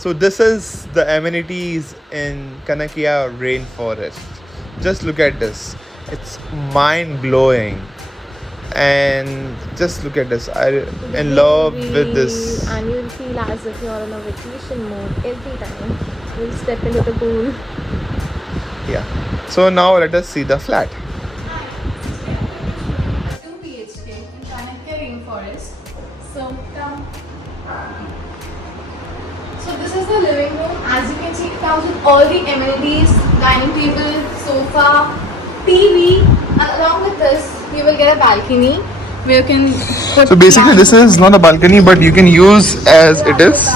So this is the amenities in Kanakia Rainforest. Just look at this. It's mind blowing. And just look at this. I'm in love with this. And you'll feel as if you're in a vacation mode every time you'll step into the pool. Yeah. So now let us see the flat. 2 BHK in Kanakia Rainforest. So come. So this is the living room. As you can see, it comes with all the amenities: dining table, sofa, TV, and along with this, you will get a balcony where you can put. So basically, this is not a balcony, but you can use as it is.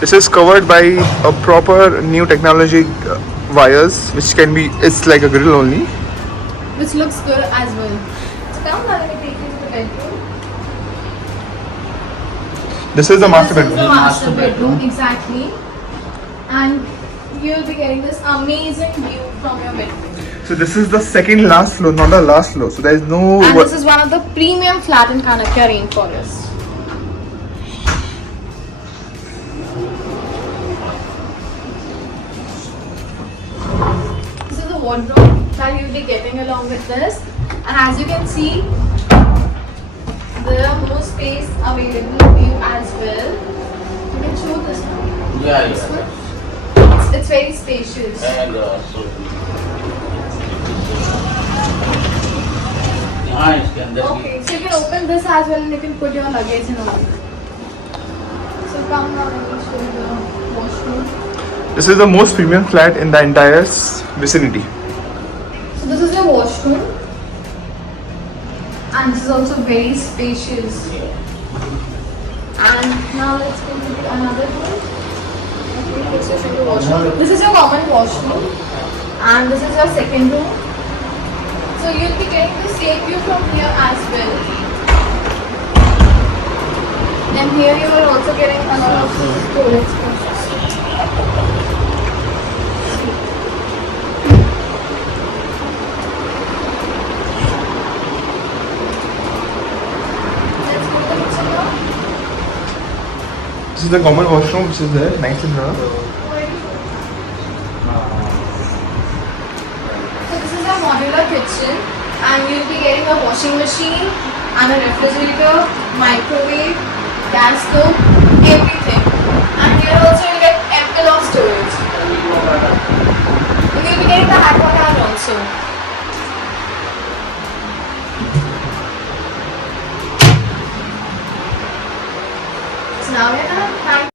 This is covered by a proper new technology wires, which can be. It's like a grill only. Which looks good as well. So come now, let me take you to the bedroom. This is the master This is the bedroom. master bedroom, exactly. And you'll be getting this amazing view from your bedroom. So this is the second last floor, not the last floor. So there is no. And this is one of the premium flat in Kanakia Rainforest. This is the wardrobe that you'll be getting along with this. And as you can see, there are more space available to you as well. You can show this one. Yeah, This yeah. one. It's very spacious. And so nice. Can that Okay, so you can open this as well and you can put your luggage and all. So come now, let me show you the washroom. This is the most premium flat in the entire vicinity. So this is your washroom. And this is also very spacious. And now let's go to the another room. Okay, this is your washroom. This is your common washroom. And this is your second room. So you'll be getting the same view from here as well. And here you are also getting a lot of storage space. Let's go to the kitchen now. This is the common washroom, which is there, nice and rough. So this is a modular kitchen, and you'll be getting a washing machine and a refrigerator, microwave, gas stove, everything. And here also you'll get ample of storage. And you'll be getting the aquaguard also. So now we're done. Thank